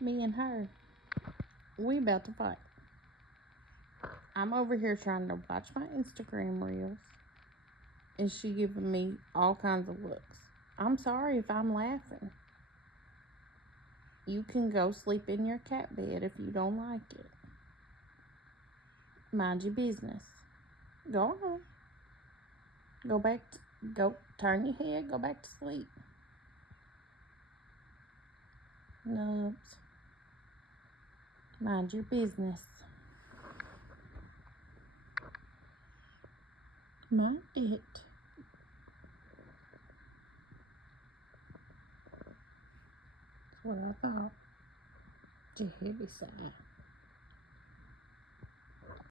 Me and her, we about to fight. I'm over here trying to watch my Instagram reels, and she giving me all kinds of looks. I'm sorry if I'm laughing. You can go sleep in your cat bed if you don't like it. Mind your business. Go on. Go back. Go turn your head. Go back to sleep. Nubs. Mind your business. Mind it. That's what I thought. It's a heavy sigh.